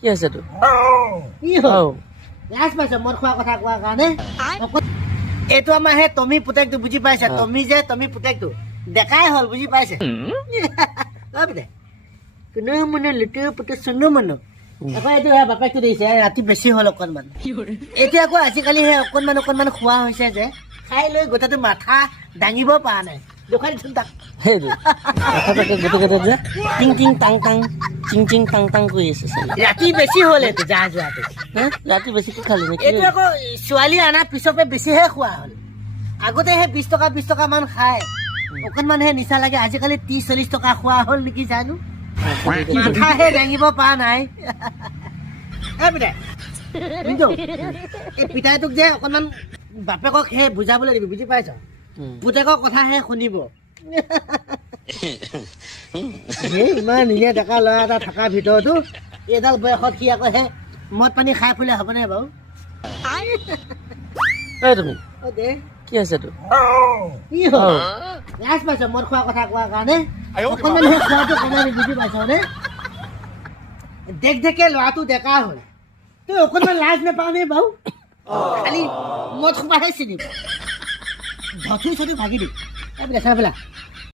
কি আছে তোৰ? কি হ'ল লাজ পাইছ মোৰ খোৱা কথা কোৱাৰ কাৰণে এইটো আমাৰ সেই টমি পুতেকটো বুজি পাইছা টমি যে টমি পুতেকটো দেখাই হ'ল বুজি পাইছে কোনো মনো লুটু পুটু চুনো মনো আকৌ এইটো বাপেকটো দিছে ৰাতি বেছি হ'ল অকণমান এতিয়া আকৌ আজিকালি সেই অকণমান খোৱা হৈছে যে খাই লৈ গোটেইটো মাথা দাঙিব পৰা নাই দোকান তাক সেইটো গোটেই যে টিং টিং টাং টাং টিং টিং টাং টাং কৰি আছে ৰাতি বেছি হ'ল এইটো যা যোৱাটো ৰাতি বেছিকৈ খালি নেকি? এইটো আকৌ ছোৱালী অনাৰ পিছৰ পৰা বেছিহে খোৱা হ'ল আগতে সেই 20 টকা মান খায় অকণমান হে নিচা লাগে আজিকালি 30-40 টকা খোৱা হ'ল নেকি জানো মাথাহে দাঙিব পৰা নাই এই পিতাইটোক যে অকণমান বাপেকক সেই বুজাবলৈ দিবি বুজি পাইছ পুতেকৰ কথাহে শুনিব ইমান ধুনীয়া ডেকা ল'ৰা এটা থকাৰ ভিতৰতো এইডাল বয়সত সি আকৌ হে মদ পানী খাই ফুৰিলে হ'বনে বাৰু এই তুমি দে কি আছে তোৰ? কি হ'ল লাজ পাইছ মদ খোৱা কথা কোৱাৰ কাৰণে অকণমান সেই খোৱাটো কমাই বুজি পাইছ নে দেখে ল'ৰাটো ডেকা হ'ল তই অকণমান লাজ নাপাওঁ নে বাৰু খালি মদ সোমাহে চিনি ধথু চথু ভাগি দিম চাই পেলা